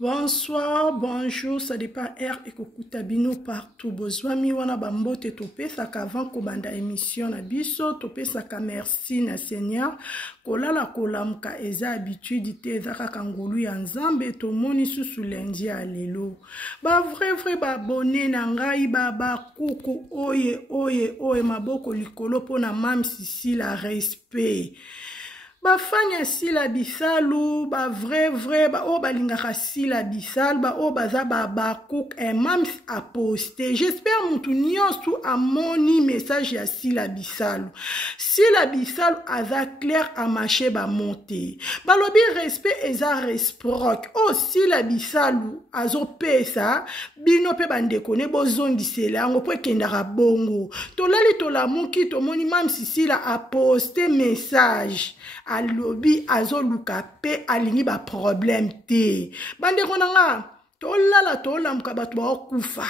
Bonsoir, bonjour, ça dépend R et Kokutabino partout. Bozwami wana bambote tope saka avant kobanda émission na biso tope saka merci na Seigneur. Kolala kolamka eza habitude te ezaka kangolu ya nzambe to moni susu lundi ya lelo. Ba vrai ba abonné na ngai ba kuku oye maboko likolo pona mam sisi la respect. Ba fanya sila bisalu, ba vrai, ba o balingaka sila bisalu, ba o baza ba cook et mam a posté. J'espère moutou nyonsu a moni message ya sila bisalu. Sila bisalu aza clair a marché ba monte. Ba lobi respect eza resproc. O sila bisalu azo pesa, bino pe bandekone bozongi sela, ango po kendara bongo. Tolali tolamuki tomoni mam sisila a posté message. Alobi azo luka pe alingi ba problème te. Bande konanga tolala tolamka bato ba okufa.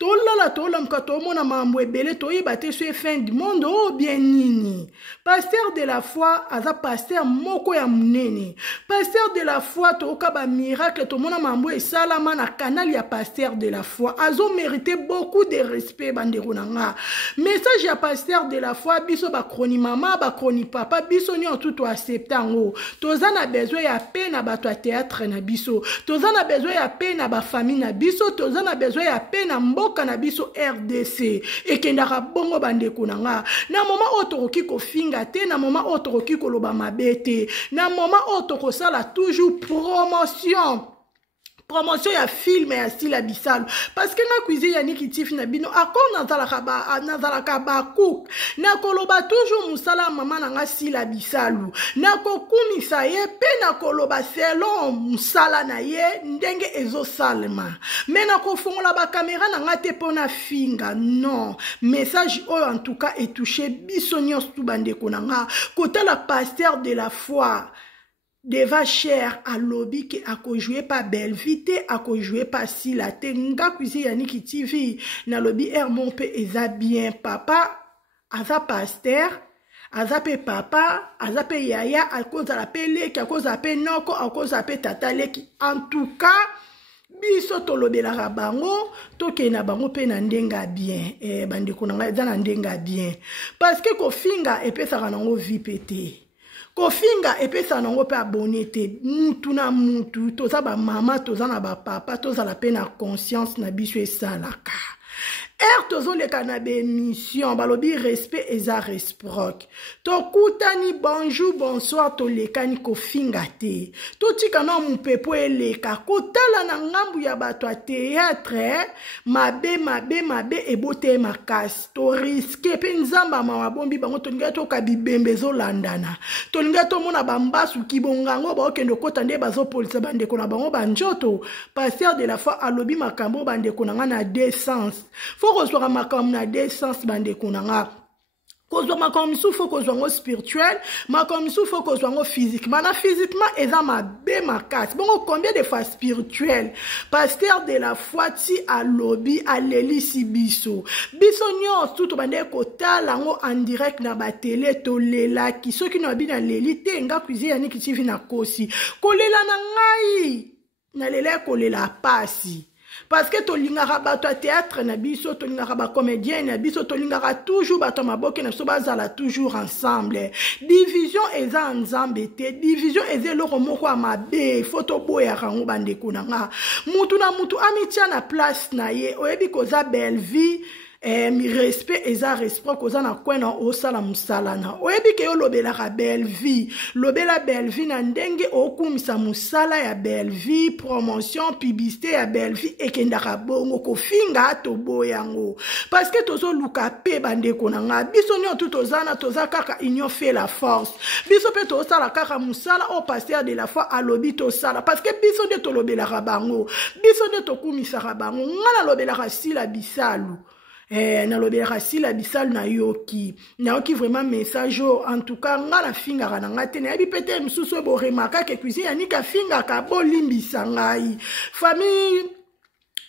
Tolala tolamka tomona mambo ebele toyiba te so fin du monde o bien nini. Pasteur de la foi aza pasteur moko ya munene. Pasteur de la foi toka ba miracle tomona mambo esalama na canal ya pasteur de la foi. Azo mérité beaucoup de respect bande konanga. Message ya pasteur de la foi biso ba kroni mama ba kroni papa biso ni en tout acceptango. Toza na besoin ya paix na bato ya théâtre na biso. Toza na besoin ya paix na ba famille na biso. Toza na besoin ya paix na mboka na biso RDC. Ekendaka bongo bande konanga. Na moment otoroki ko finga te, na moment otoroki ko loba mabete. Na moment otoko sala toujours promotion ya film ya sila bisalu parce que na cuisine ya nikitif na bino akon nazalaka ba cook na koloba toujours musala mama na nga sila bisalu na kokumisa ye pe na koloba selon musala na ye ndenge ezo salma mais na kofongola ba caméra na nga te pona finga non message oyo en tout cas est touché biso nyonso bande konanga côté la pasteur de la foi Deva cher à lobby qui a joué pas belle vite a joué pas si la tenga cuisine yaniki TV na lobby er mon pe eza bien papa aza pasteur aza pe papa aza pe yaya a cause la pele qui a cause la pe noko a cause la pe tatale qui en tout cas biso tolobelaka bango tokena bango pe na ndenga bien bandeko nanga eza na ndenga bien parce que kofinga epesaka nango vie pété kofinga epesa nango pe abonné te mutu na mutu toza ba mama toza na ba papa toza la pe na conscience na biso esalaka tozo leka na be émission balobi respect eza resproc tokutani bonjour bonsoir tolekani kofinga te totika na mupepo eleka kotala na ngambu ya bato ya théâtre mabe ebote makasi to risque pe nzamba mawabombi bango tolinga toka bibembe zolandana tolinga tomona bambasu kibongango baokende kota nde bazopolisa bandeko na bango banjoto pasteur de la foi alobi makambo bandeko na nga na décence faut reçoit makambo na décence bande konanga kozwa makambo misu faut kozwa ngo spirituel makambo misu faut kozwa ngo physiquement na physiquement eza mabe makasi bongo combien de fois spirituel pasteur de la foi ti alobi alelisi biso nyonso tout bande kotala ngo en direct na ba télé to lela ki soki na bina leli te nga cuisine ya niki TV na kosi kolela na ngai na lela kolela pasi parce que tolingaka bato ya théâtre na biso tolingaka ba comédien na biso tolingaka toujours bato maboke na biso bazala toujours ensemble division eza nzambe te division eza eloko moko ya mabe foto boyaka ngo bandeko na nga mutu na mutu amitia na place na ye oyebi koza belle vie mi respect eza respect koza na kwena osala musalana oyebi ke yo lobelaka belle vie lobela belle vie na ndenge okumisa musala ya belle vie promotion publicité ya belle vie ekendaka bongo kofinga to boyango parce que tozo luka pe bandeko na nga biso nyo tutozana toza kaka union fait la force biso pe tosala kaka musala o pasteur de la foi alobi tosala parce que biso de tolobelaka bango biso de tokumisaka bango ngala lobelaka sila bisalu nalobelaka sila bisalu na yoki vraiment message en tout cas nga na fingaka na nga te nayebi pete misusu boremaka ke cuisine ya nika fingaka bolimbisa ngai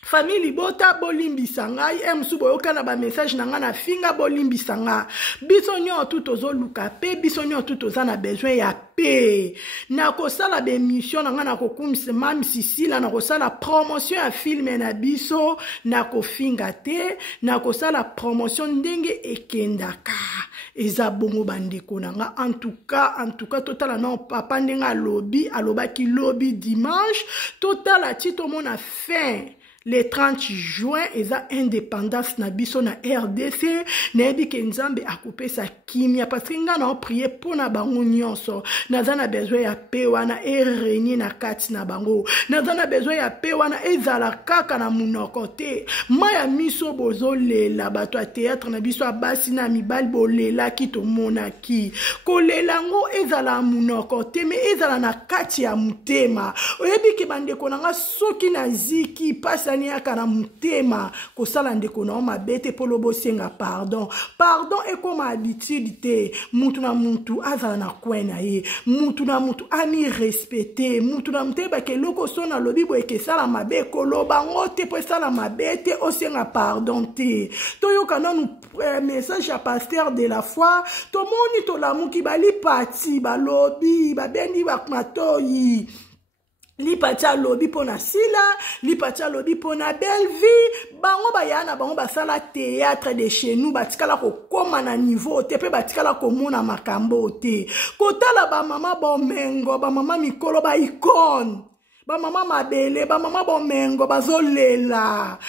famille libota bolimbisa ngai emsu boyoka na ba message na nga na finga bolimbisa nga biso nyoto tozoluka pe biso nyoto toza na besoin ya pe na kosala ba émission na nga na kokumisa mam Sisila na kosala promotion ya film na biso na kofinga te na kosala promotion ndenge ekendaka eza bongo bandeko na nga en tout cas totala na papa ndenge alobaki lobi dimanche totala tito mona fin le 30 juin eza indépendance na biso na RDC nayebi ke nzambe akopesa kimia parce que nga na prier pona bango nyonso naza na besoin ya pe wana erenie na kati na bango naza na besoin ya pe wana ezala kaka na munoko te maya miso bozolela bato ya théâtre na biso abasi na mibali bolelaki tomonaki kolela ngo ezala munoko te me ezala na kati ya mutema oyebi ke bandeko na nga soki na ziki pasi aka na mutema kosala ndeko na mabete polo bosenga pardon ekoma habitude te mutu na mutu azala na kwena ye mutu na mutu ani respecte mutu na mutu ba ke loko sona lobi bo ekesala mabe koloba ngote po sala mabete osenga pardon te toyoka na message ya pasteur de la foi tomoni to lamuki bali pati balobi babendi bakmatoyi lipatia lobi pona sila lipatia lobi pona belle vie bango bayana bango basala théâtre de chez nous batikala ko koma na niveau te pe batikala ko mona makambo te kotala ba mama bomengo ba mama mikolo ba icône ba mama mabele ba mama bomengo bazolela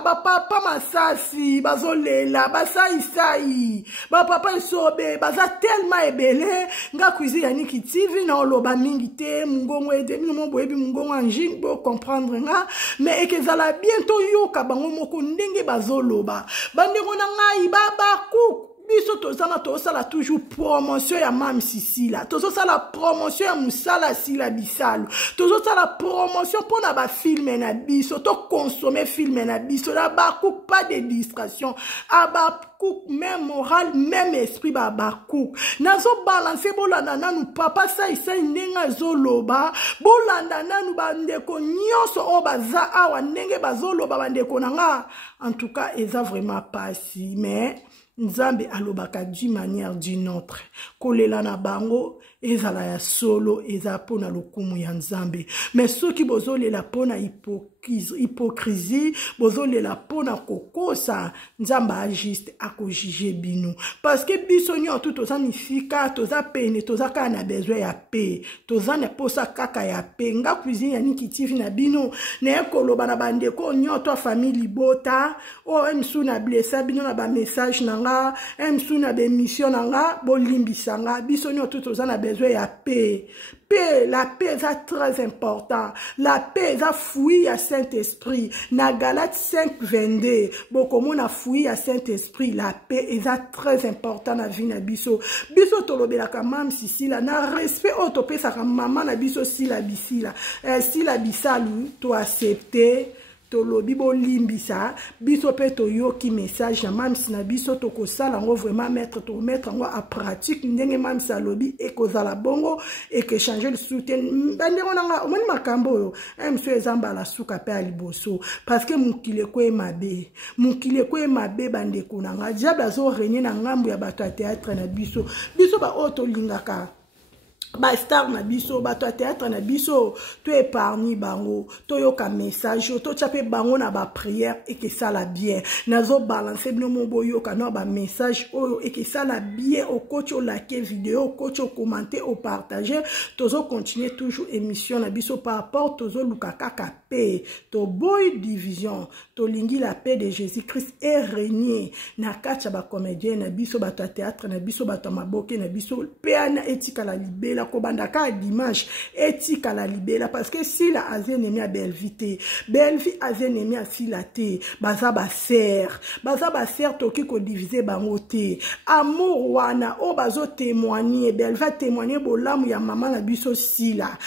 ba papa masasi bazolela basaisai ba papa isobe baza tellement ebele nga cuisine ya Niki TV na oloba mingi te mungongo ede mino boyebi mungongo anjing bo comprendre nga mais ekezala bientôt yoka bango moko ndenge bazoloba bandeko na ngai baba ku biso tozana tosala toujours promotion ya mam Sisila tozosala promotion ya musala sila bisalu tozosala promotion pona ba film na biso to consommer film na biso la bakou pas de distraction abakouk même moral même esprit babakouk nazo balancer bolanda nanu papa sai ndenga zoloba bolanda nanu bandeko nyonso o baza awa ndenge bazoloba bandeko nanga en tout cas eza vraiment pas si mais Nzambe alobaka d'une manière d'une autre. Kolela na bango, ezala ya solo, eza pona lokumu ya Nzambe. Mais ceux qui bozolela pona hypocrisie, bozolela pona kokosa, Nzamba a juste ako juger bino. Parce que bisonyo tout toza nifika, toza pene, toza ka na besoin ya paix. Toza ne posa kaka ya paix. Nga cuisine ya Niki TV na bino, ne ekoloba na bandeko nyoto famille libota, o emsu na blessa bino na ba message nanga emsu na be mission nanga bolimbisanga bisonyo tout toza na besoin ya paix. Paix, la paix est très important. La paix est fouille à Saint-Esprit. Na Galate 5:22. Beaucoup mon a fouille à Saint-Esprit. La paix est très important na vie na biso. Biso tolobela ka mam Sisila na respect autopé sa maman na biso sila bisila. Sila bisalu to accepter. Tolobi bolimbisa biso pe toyoki message ya mam sina biso tokosala ngo vraiment mettre ngo à pratique ndenge mam salobi ekozala bongo et que changer le soutien bandeko nanga omoni makambo yo monsieur ezamba la suka pe aliboso parce que mukile ko e mabe bandeko nanga diable azo régner na ngambo ya bato ya théâtre na biso ba oto lingaka ba star na biso bato ya théâtre na biso to épargne bango to yoka message to chape bango na ba prière et que ça la bien nazo balancer bino mo yoka na ba message oyo et que ça la bien au coach au like vidéo au coach au commenter au partager tozo continuer toujours émission na biso par rapport tozo lukaka paix to boy division to lingi la paix de Jésus-Christ est régné na kacha ba comédien na biso bato ya théâtre na biso bato maboke na biso peana etika la libela kobandaka dimanche etika la libela parce que si la azenemi a belvité belvi azenemi a filate baza ba ser toki ko diviser bango te amour wana o bazo témoigner belva témoigner bolamu ya maman na biso sila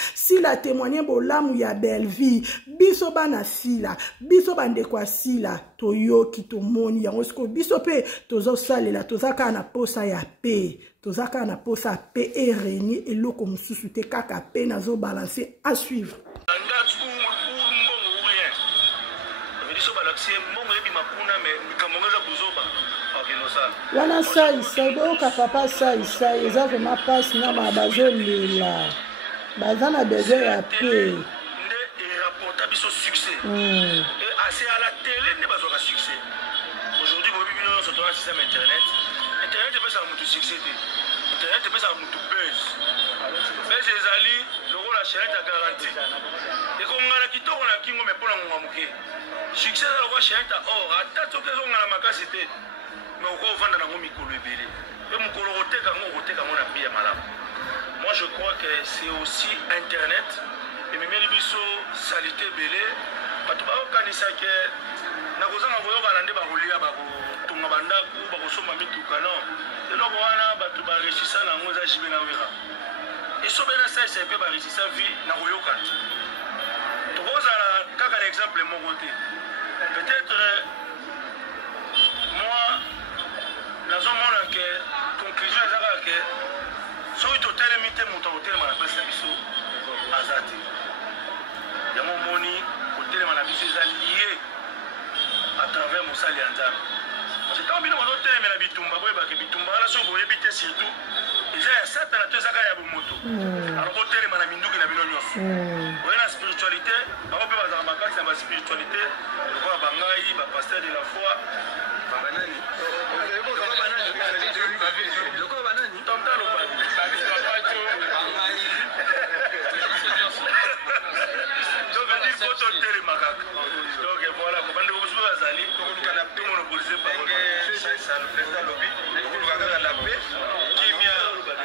témoigner bolamu ya belvi biso bana sila biso bande kwa sila toyoki tomoni yango siko biso pe tozo salela tozaka na posa ya paix tozaka na posa paix et régner et loko mususu te kaka paix nazo balancer à suivre. succès mbongo yebi makuna mais mikamongeza buzoba akenosala wana sai boka papa sai eza vraiment passe na bazolela baza na besoin ya paix nde rapporta biso succès et assez à la télé ne bazwaka succès aujourd'hui bobi bino nyonso toza système internet epesaka motu succès te internet epesaka motu buzz ezali lokola chaîne ya garanti ekongala kitoko na kingo me mpona ngonga moke succès eza lokola chaîne ya or ata soki ezongala makasi te me okovanda nango mikolo ebele mpe mokolo koteka yango okoteka yango na mbi ya malamu. Moi je crois que c'est aussi internet ememeli biso salite ebele bato bakokanisa ke nakozanga koyokana nde bakolia bakotonga bandako bakosomba mituka non eloko wana bato baresisa nango eza jibe na wera esobena salisa mpe baresisa vi na koyokana tokozala kaka na exemple moko te peut-être moi nazomona ke conclusion eza kaka ke soki totelemi te moto akotelema na place na biso aza te yango moni kotelema na biso eza lie à travers mosali ya nzambe parce que ntango bino bozotelemela bitumba boyebake bitumba wana soki boyebi te surtout eza ya satana to ezaka ya bomoto alors botelema na minduki na bino nyonso oye na spiritualité bango mpe bazala makasi na baspiritualité lokola bangai bapaster de la foi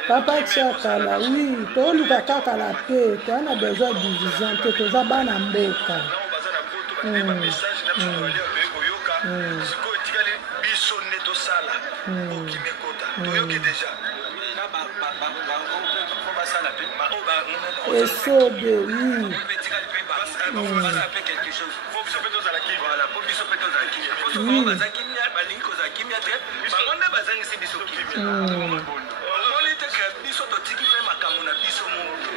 Papa Tchakala, oui, toluka kaka la paix, tu as besoin de division, tu es bana mboka. Esobe, oui.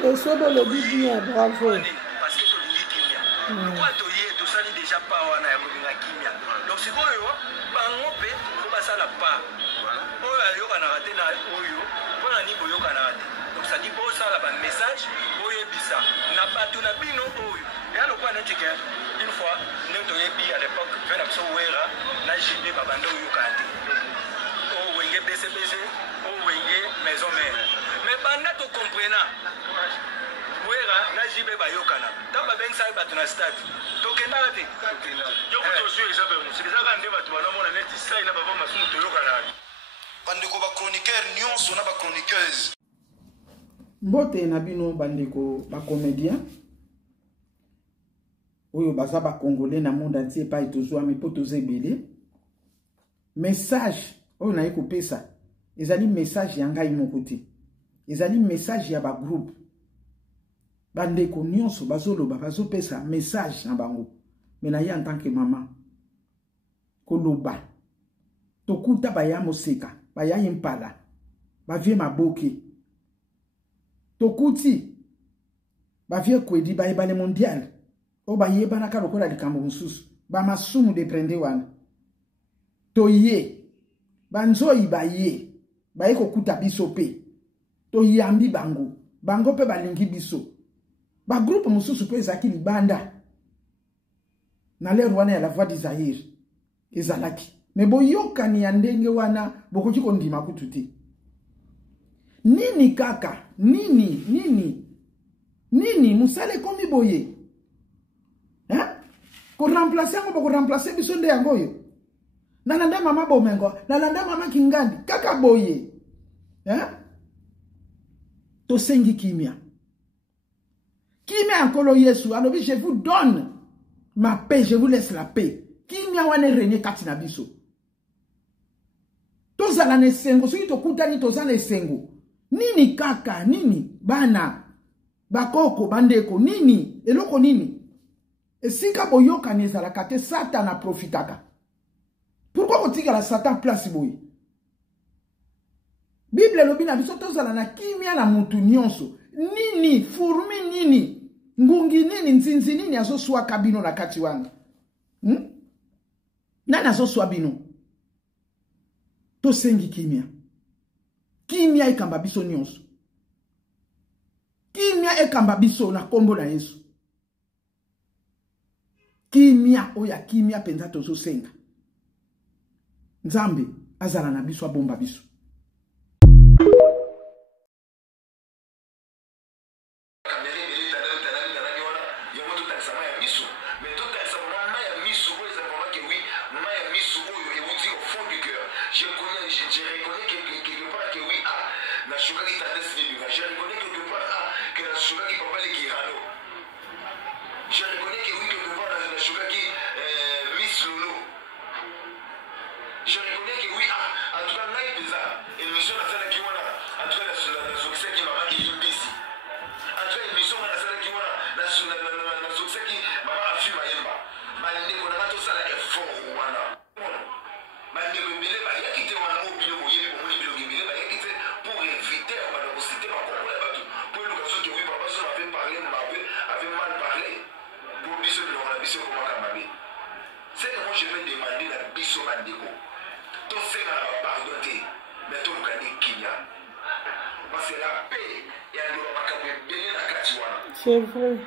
Esobe le bien, bravo. Donc ça dit pour ça là un message pour yebisa na batu na bino oyo ya lokwa netike une fois ndoto yebi à l'époque vena so wera na jibe babando oyo kante o wenge BCBC o wenge maison mère mais banda to comprena wera na jibe bayokana tamba bensa batu na stade to kenda te yo ko zo exemple musika ka nde batu bana mona net sai na baba masumu to yokana bandeko ba chroniqueur nyonso na ba chroniqueuse mbote na bino bandeko ba comédien oyo baza ba congolais na monde entier pa etozwa mi potoze ebele message oyo na ekopesa ezali message ya ngai moko te ezali message ya ba groupe bandeko nyonso bazoloba bazopesa message na bango mais na ye en tant que maman koloba tokuta baya moseka baya impala bavie maboke tokuti bavie kwedi bayebale mondial o bayebana ka lokola likambo mususu bamasumu de prende wana toye banzoi baye baye kokuta biso pe toyambi bango pe balingi biso ba groupe mususu pe ezaki libanda na lero wana ya la voix d'Isaïr ezalaki me boyokani ya ndenge wana bokoki kondima kututi nini kaka nini musale komi boye hein ko remplacer ngo ko remplacer biso nde yango yo nalanda mama bomengo nalanda mama kingandi kaka boye hein to sengi kimia ankolo Yesu alobi je vous donne ma paix, je vous laisse la paix. Kimia wane rene kati na biso. Tozala nesengo, soki tokutani tozala nesengo. Nini kaka, nini bana, bakoko, bandeko, nini, eloko nini. Esika boyoka nezala kate Satan a profitaka. Pourquoi kotika la Satan place boy? Bible lobi na biso tozala na kimia na mutu nyonso. Nini, furmi nini. Ngungi nini nzinzi nini azo suwa kabino na kati wana Nana so swabino. To sengi kimia. Kimia ekamba biso nyonso. Kimia ekamba biso na kombo na Yesu. Kimia oya kimia penza tozo senga. Nzambe azala na biso abomba biso. C'est vrai.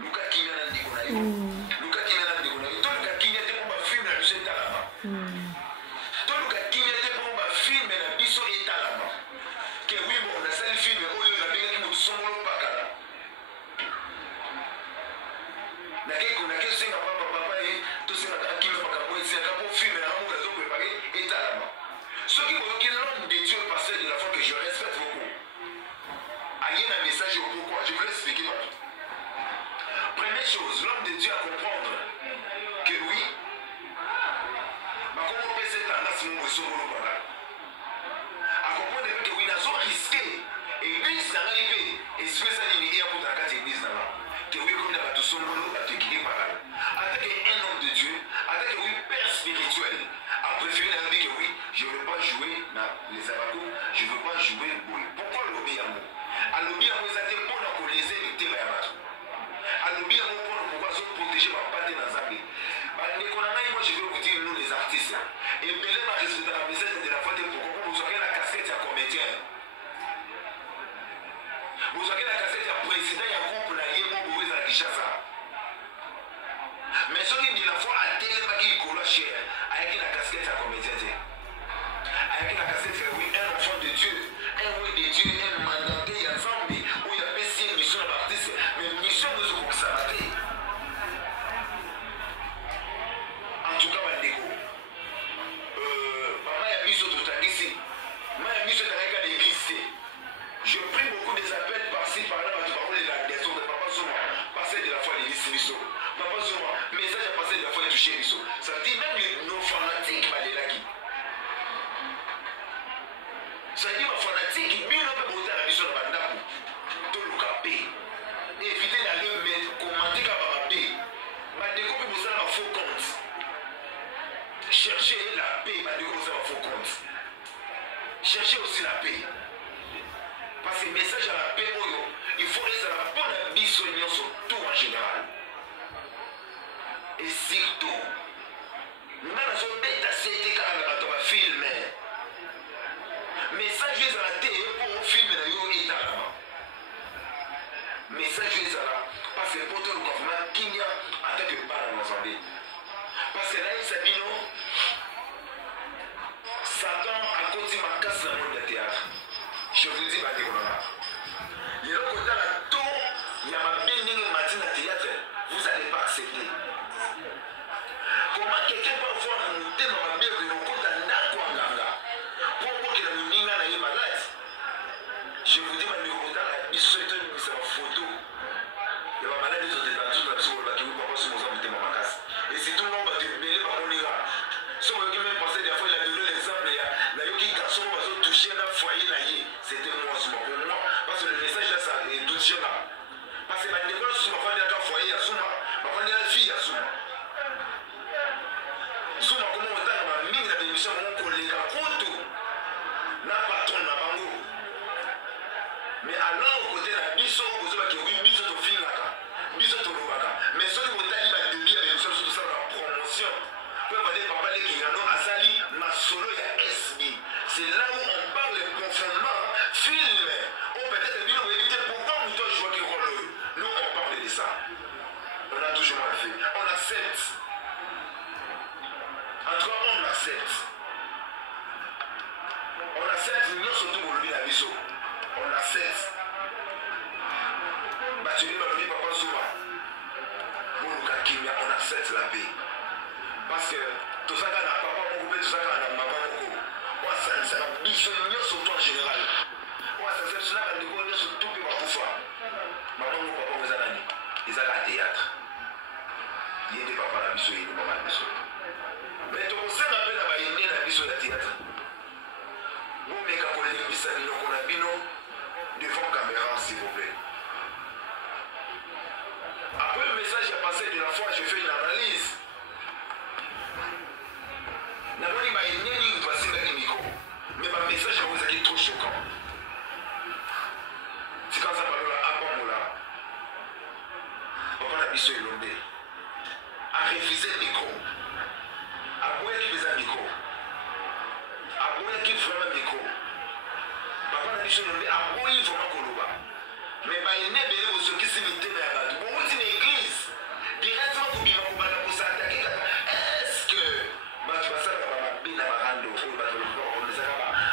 Cherchez aussi la paix. Parce que le message à la paix, il faut les avoir pour la bisogno surtout en général. Et surtout, nous avons bête à cette écart dans le film. Message à la télé pour un film de Yo Italama. Message à la parce que pour tout le gouvernement, qu'il y a en tant que parent dans l'Assemblée. Parce que là, il s'habille. Satan a continué ma casse dans le monde du théâtre. Je vous dis, il y a un côté là, tout, il y a ma bénédiction matin à théâtre, vous n'allez pas accepter. Comment quelqu'un peut voir un thème à ma bien que nous comptons dans quoi nganga pour que nous n'ayons pas de malade. Je vous dis, ma côté là, il souhaite une photo. Il y a ma maladie sur des tatous, là, sur le bateau, papa, sur mon sang, ma casse. Et si tout le monde va te mêler, par contre, les gars, si on veut même penser des fois, il a donné l'exemple, il y a un garçon qui va toucher dans le foyer, c'était moi, pour moi, parce que le message là, ça est tout jeune là. Parce que la décolle, si on va faire un foyer, il y a Souma, on va faire une fille, il y a Souma. Souma, comment on t'a dit, il y a des missions, mon collègue, à tout, n'a pas ton nabango. Mais alors, au côté de la mission, vous avez dit, oui, mission de film là, mission de l'Ouaka. Mais ceux qui ont dit, il y a des liens, des missions, tout ça, la promotion. Vous pouvez dire, papa, les qui gagnent. solo il y a SB. C'est là où on parle profondément, film, on peut-être bien éviter pourquoi nous devons jouer le rôle. Nous, on parle de ça. On a toujours mal fait. On accepte. En tout cas, on accepte. On accepte, nous surtout pour le la biseau. On accepte. Tu dis, on papa souvent. On accepte la paix. Parce que tout ça, on a papa, on coupe tout ça, on a maman, on a ça, on a biseau, surtout en général. On a ça, cela, on a surtout pour ma poufa. Maman, mon papa, vous avez ils ont un théâtre. Il y a des papas à la biseau, il y a des mamans à la biseau. Mais tu sais, on a fait la biseau, la théâtre. Vous mettez quand on est mis on a bino devant caméra, s'il vous plaît. Après le message est passé de la fois, je fais une analyse. D'abord, il m'a dit que passer dans le micro. Mais ma message vous a été trop choquant. C'est quand ça parle là, à Bamboula. Papa n'a pas l'ombe. A refusé le micro. A boué qui faisait le micro. A boué qui vraiment le micro. Papa n'a pas l'ombe. A boué vraiment Koloba. Mais il n'est pas là ceux qui s'y mettent dans la bataille. Bon, c'est une église. Directement pour bien pour s'attaquer. Est-ce que tu vas savoir que tu vas rendre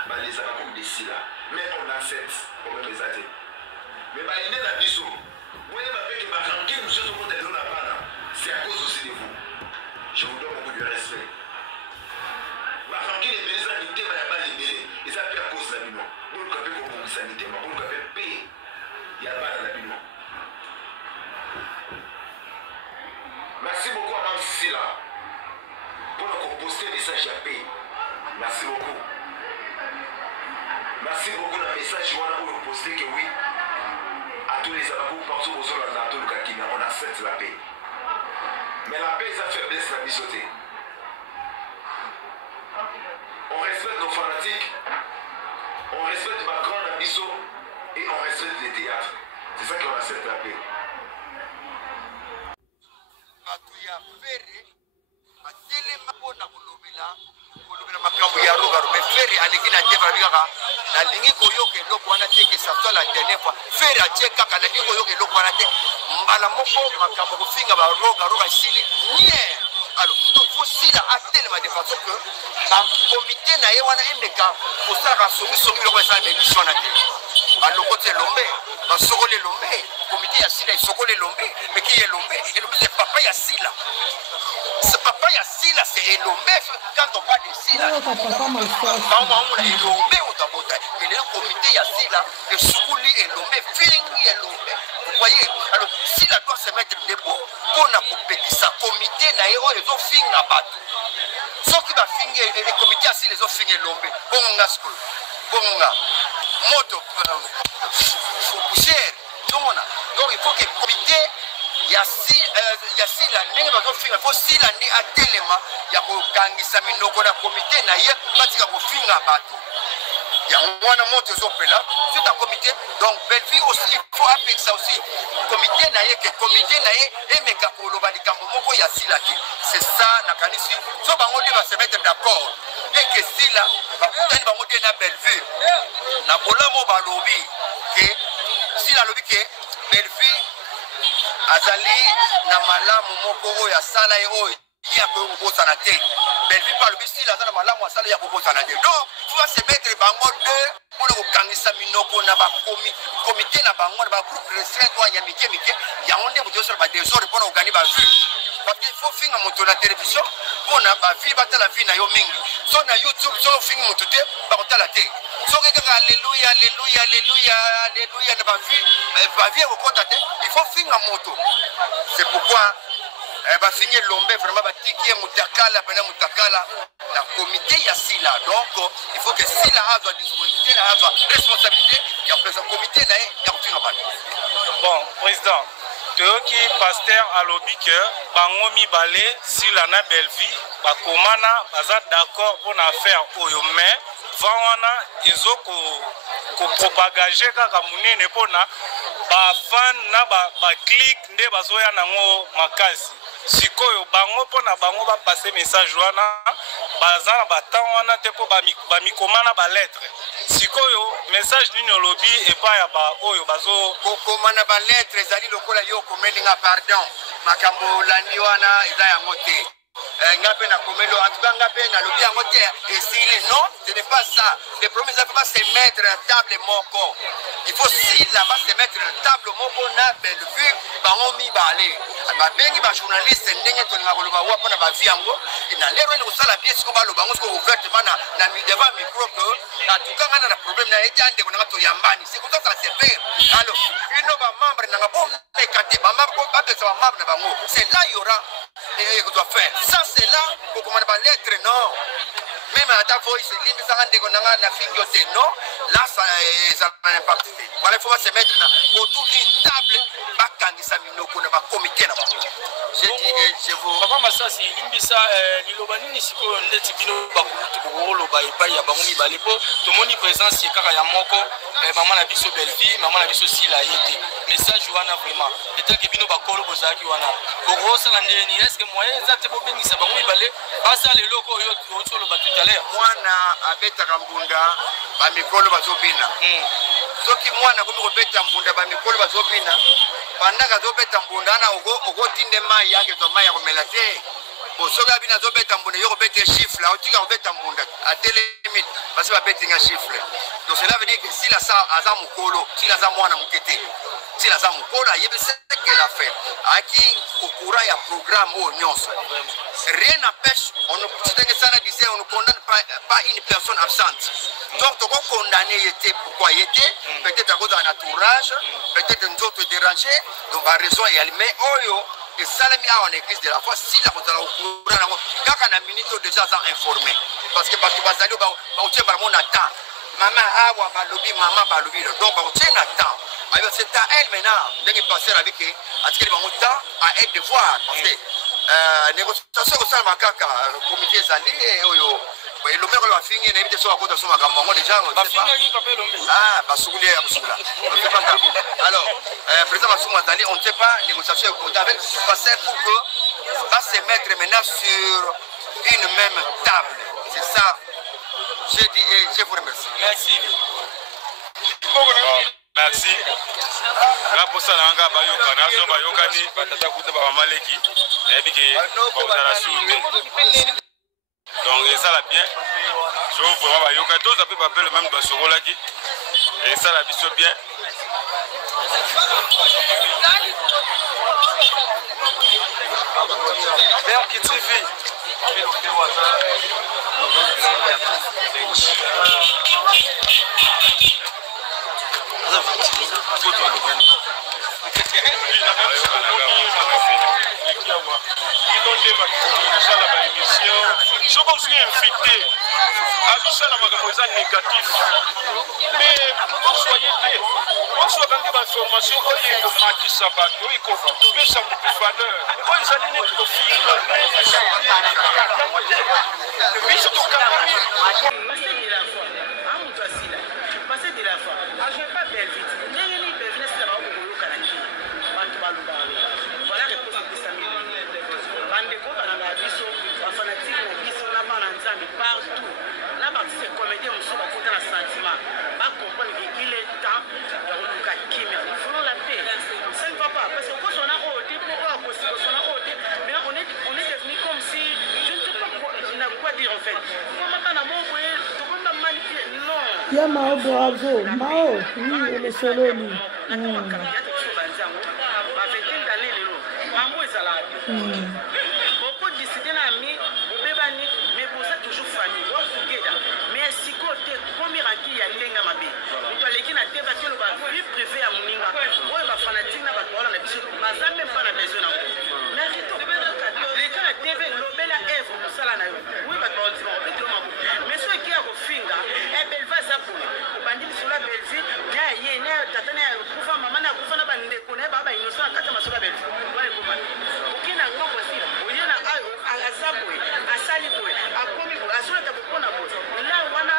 on les a comme des scies là. Mais on accepte. On va les aider. Mais il n'est pas là. Vous voyez, que ma ranking, monsieur, tout le monde est là. C'est à cause aussi de vous. Je vous donne beaucoup de respect. Ma ranking est bien sanité, mais il n'y a pas libéré. Et ça fait à cause de la vie. Vous ne savez pas comment vous sanité, mais vous ne savez pas payer. Il y a pas dans la vie. Merci beaucoup à Mme Silla pour nous poster le message à paix. Merci beaucoup. Merci beaucoup dans le message pour nous poster que oui, à tous les ababous partout aux zones dans tout le Kakina, on accepte la paix. Mais la paix, ça faiblesse la bisoté. On respecte nos fanatiques, on respecte ma grande ambition et on respecte les théâtres. C'est ça qu'on accepte la paix. makambo ya roga mais feri aleki na teva bikaka na lingi koyoka eloko wana te ke ça soit la dernière fois feri atie kaka na lingi koyoka eloko wana te mbala moko makambo kofinga ba roga sili nie alors donc faut sila atelema de façon que la comité na ye wana emeka kosala songi loko esala émission na te aloko te lombe basokole lombe comité ya sila esokole lombe mais qui est lombe elombe c'est papa ya sila. Ce papa ya sila c'est elombe quand on parle de sila. Et le comité ya sila le soukuli elombe feeling elombe. Vous voyez alors sila doit se mettre debout pour na compétition comité na yo les autres finga bato. Sauf qui va finir le comité ya sila les autres finga elombe. Bonga school. Bonga moto poussière. Donc il faut que le comité ya sila ndenge bazofinga fo sila ndi atelema ya kokangisa minoko na komite na ye batika kofinga bato yango wana moto ezopela c'est un comité donc Belleville aussi il faut appeler ça aussi comité na ye que comité na ye emeka koloba likambo moko ya sila te c'est ça na kanisi so bango de va se mettre d'accord et que sila bakutani bango de na Belleville na bolamo balobi que sila lobi que Belleville azali na malamu moko oyo asala ye oyo ya kobosana te Belleville par le bisi la na malamu asala ya kobosana te donc tu vas se mettre bango deux pour le kokangisa minoko na ba comité na bango na ba groupe restreint kwa ya mike ya onde muto sur ba désordre pour organiser ba vue parce qu'il faut finga moto na télévision pour na ba vie ba la vie na yo mingi so na YouTube so finga moto te ba kotala te so kaka alléluia alléluia alléluia alléluia na ba vie au côté il faut finga moto c'est pourquoi va finir l'ombe vraiment va tiquer mutakala pendant mutakala la comité ya sila donc il faut que sila a la disponibilité a la responsabilité ya président comité na ya kutinga bana. Bon président toyoki pasteur alobi que bango mibale sila na Belleville bakomana baza d'accord pour na faire oyo mais wana izo ko propagager kaka munene pona ba fan na ba click nde bazoya nango makasi sikoyo bango pona bango ba passer message wana bazana batango wana te po bamikomana balettre sikoyo message nini olobi epai ya baoyo bazo kokomana balettre ezali lokola yo komelinga pardon makambo olandi wana eza yango te nga mpe nakomeli en tout cas nga mpe nalobi yango te esili non ce n'est pas ça le problème eza mpe base mettre na table moko il faut sila base mettre na table moko na Bellevue bango mibale babengi bajournaliste ndenge tolinga koloba wa mpona bavi yango na lero ene kosala bien siko baloba yango siko ouvertement na devant micro que en tout cas nga na problème na eti andeko nanga toyambani c'est comme ça ça se fait alors ino bamembre nanga bomeka te bamembre bapesa bamembre na bango c'est là il y aura que doit faire sans cela pour commander par lettre non même à ta voix c'est limite ça rende qu'on a la finger c'est non là ça n'a impact voilà il faut se mettre autour d'une table bakangi sa minoko na ba comité na bango je dis je vous papa Masasi limbisa lilobani ni siko ndeti bino bakulutu bokolo ba epai ya bango mibale po tomoni présence kaka ya moko maman na biso Bellevue maman na biso Sila yete message wana vraiment peut-être que bino bakolo bozaki wana borosa na ndeni est-ce que moyen za te bobengisa bango mibale basa leloko yo otolo ba tout à l'heure mwana abeta mbunda ba mikolo bazobina soki mwana komi kobeta mbunda ba mikolo bazobina pandaka zobeta mbunda na okotinde mai yake to mai ya komela te soki abina zobeta mbunda yo kobeta chiffre otika kobeta mbunda atele limite parce que babetinga chiffre donc cela veut dire que si la sa aza mukolo si la za mwana mukete si la za mukolo ayebi ce qu'elle a fait aki au courant ya programme au nyonso rien n'empêche on ne condamne pas une personne absente donc tu peux condamner était pourquoi il était peut-être à cause d'un entourage peut-être nous autres dérangés donc la raison est mais oyo et salami a en église de la foi si la au courant kaka na minute déjà ça informé parce que bato bazali ba otie ba mon attend maman awa balobi maman balobi donc ba otie na temps alors c'est à elle maintenant de passer avec à ce qu'elle va monter à elle de voir parce que négociation ko sala makaka comité zali oyo le maire va finir n'invite sur à côté sur makambo ngo déjà on sait pas basuguli ya basugula alors président Bassouma Zali on ne sait pas négociation avec passer pour que va se mettre maintenant sur une même table c'est ça j'ai dit et je vous remercie merci merci raposa nanga bayoka naso bayokani batata kuta ba maleki ebike bozala soute donc ça la bien je veux vraiment bayoka tous ça peut pas le même basokolaki et ça la biso bien Père qui TV je suis invité à ça la négatif mais soyez on soit dans des informations au match sabat oui qu'on fait ça beaucoup valeur on s'en est trop passer de la foi. Je ne vais pas faire vite. Voilà les causes de Samy. Bandeko, Bananabiso, Bafanatique, Nabiso, Nabananzami, partout. La partie c'est comédien, on se va foutre un sentiment. Va comprendre qu'il est temps de relouer Kim. Nous voulons la paix. Ça ne va pas. Parce que quand on a ôté, mais on est devenu comme si. Je ne sais pas quoi dire en fait. Comment on a montré, tout le monde a manipulé. Non. Ya Mao bravo. Mao, oui, le solo lui. Beaucoup décidé na mi obebani mais pour ça toujours famille on together mais si côté premier aki ya lenga mabe to leki na teba telo ba vie privée ya muninga oyo ba fanatique na ba tola na biso baza même pas na besoin na mais rito les cas na tv lobela Eve musala na yo oui ba to ndima obetelo mabo mais so ki ya ko finga e belva za pour bandili sur la Bellevue ya ye na tata na kufa mama na kufa na bande ko na baba innocent kata masola Bellevue wale ko kina ngoko sila oyena azabwe asalibwe akomi asuna tabukona bo la wana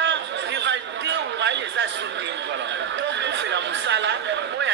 rivalité ou les assumer donc pour faire la musala oya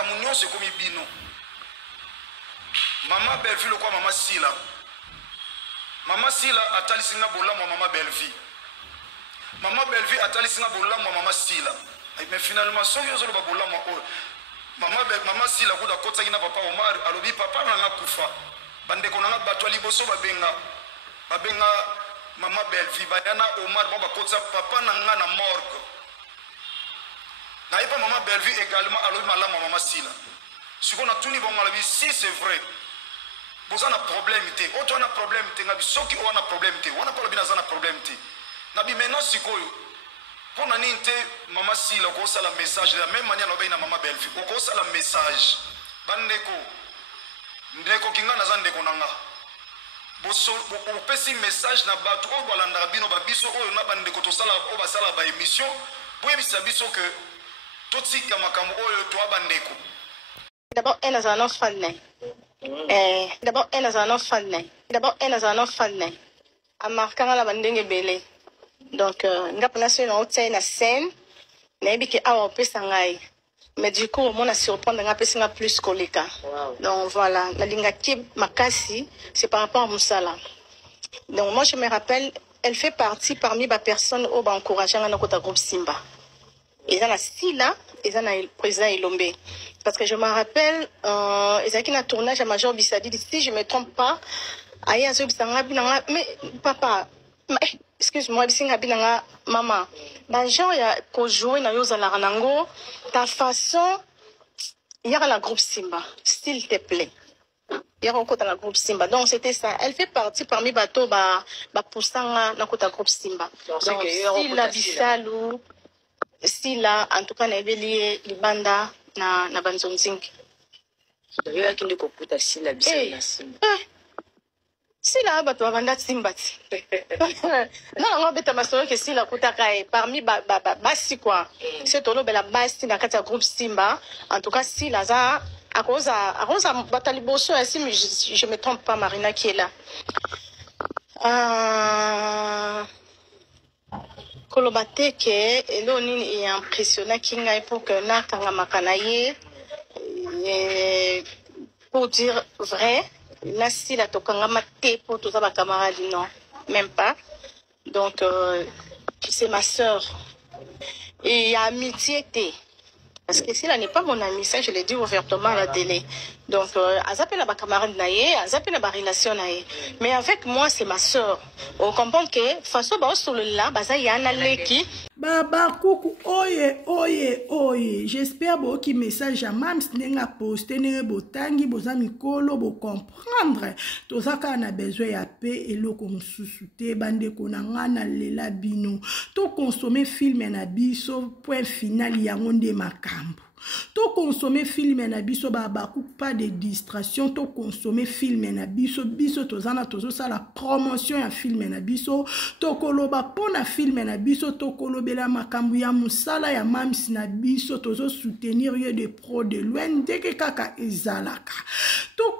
makambo nyonso ekomi bino. Mama Bellevie lokwa mama Sila. Mama Sila atalisi nga bolamu mama Bellevie. Mama Bellevie atalisi nga bolamu mama Sila. Mais finalement soki ozolo ba bolamu oyo. Mama Sila kuda kota kina papa Omar alobi papa na nga kufa. Bande kona nga bato liboso babenga mama Bellevie bayana Omar ba kota papa na nga na morgue. Na ipa mama Bellevie également alobi malama mama Sila. Si on a tout niveau malabi si c'est vrai. Vous avez un problème té. Autre on a problème té ngabi soki on a problème té. On a pas le bien un problème té. Nabi maintenant sikoyo. Pour naninte mama Sila ko ça la message de la même manière loba ina mama Bellevie. Ko ça la message. Bandeko. Ndeko kinga na zandeko nanga. Boso bo pesi message na bato o balanda bino ba biso o na bandeko to sala o ba sala ba émission. Pour ebisa biso que tout tika makambo o to bandeko. D'abord, elle a un enfant. D'abord, elle a un enfant. D'abord, elle a un enfant. À marquer la bande de belé. Donc, nous avons fait une scène. Nous avons dit qu'on peut s'engager. Mais du coup, on a surprendre un peu plus colika. Donc voilà, la ligne qui makasi, c'est par rapport à Moussala. Donc moi, je me rappelle, elle fait partie parmi les personnes qui ont encouragé notre groupe Simba. Ils ont la Sila, ils ont le président Ilombe. Parce que je me rappelle, ils ont un tournage à Major Bissadi, si je ne me trompe pas, mais papa, excuse-moi, maman, Major, pour jouer dans Yosalango, ta façon, il y a la groupe Simba, s'il te plaît. Il y a encore dans la groupe Simba. Donc c'était ça. Elle fait partie parmi les bateaux, poussant dans le groupe Simba. Donc si la Bissalou, si là, en tout cas, on avait lié les bandes na banzonzing. D'ailleurs, qui ne coupe pas si la Bissalou. Si là, bateau avanda Simba. Non, on va mettre que si la koutakae parmi basi quoi. C'est au nom de la base na kata groupe Simba. En tout cas, si là ça à cause bataliboso ainsi, mais je me trompe pas, Marina qui est là. Kolobate ke eloni est impressionnant kinga pour que na kanga makanaye pour dire vrai là si la tokanga mate pour tous les camarades non même pas donc c'est ma sœur et amitié parce que si elle n'est pas mon amie, ça je l'ai dit ouvertement à la télé. Donc, elle appelle ma camarade naïe, elle appelle ma relation naïe. Mais avec moi, c'est ma soeur. On comprend que, façon, sur le là, il y a un leki. Baba coucou oye j'espère que message à mams n'enga poster n'enga botangi bozami kolo bo comprendre tozaka na besoin ya paix et lo comme sous-souté bande konanga na lela bino to consommer film na biso point final ya ngonde makambo. To consommer film na biso babaku pas de distraction to consommer film na biso tozana tozo sa la promotion ya film na biso to koloba pona film na biso to kolobela makambu ya musala ya mams na biso tozo soutenir ye de pro de loin deke kaka ezalaka to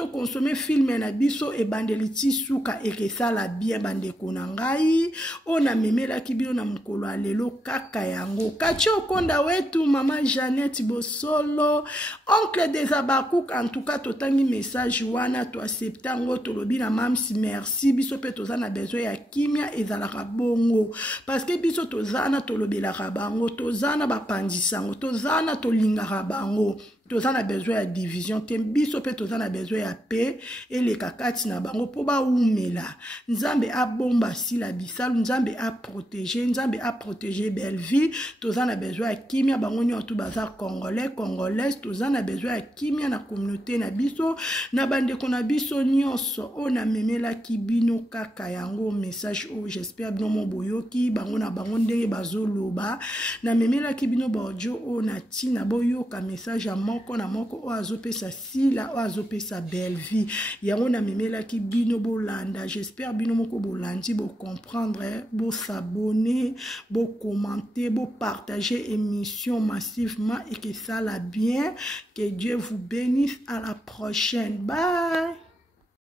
consommer film na biso e bandeliti suka ekesala bien bande konangai ona memela kibino na mukolo alelo kaka yango kacho konda wetu Maman Jeannette Bosolo, oncle des Abakouk, en tout cas, totangi message wana, to acceptango, to lobi na mamsi, merci, biso pe tozana besoin ya kimia et zalaka bongo. Parce que biso tozana to lobi la rabango, tozana bapandisango, tozana to linga rabango. Tozana besoin ya division, tembiso pe tozana besoin ya paix et les kakati na bango po ba umela. Nzambe a bomba si la bisalu, nzambe a protéger Bellevie, tozana besoin ya kimia bango nyoto baza congolais, congolaise, tozana besoin ya kimia na communauté na biso, na bande kona biso nyonso, ona memela kibino kaka yango message o j'espère bino mo boyoki, bango na bango ndenge bazoloba, na memela kibino bojo o na tina boyoka message ya moko na moko o azopesa Sila o azopesa Bellevie yango na memela ki bino bolanda j'espère bino moko bolandi bo comprendre bo s'abonner bo commenter bo partager émission massivement et que ça la bien que Dieu vous bénisse à la prochaine bye.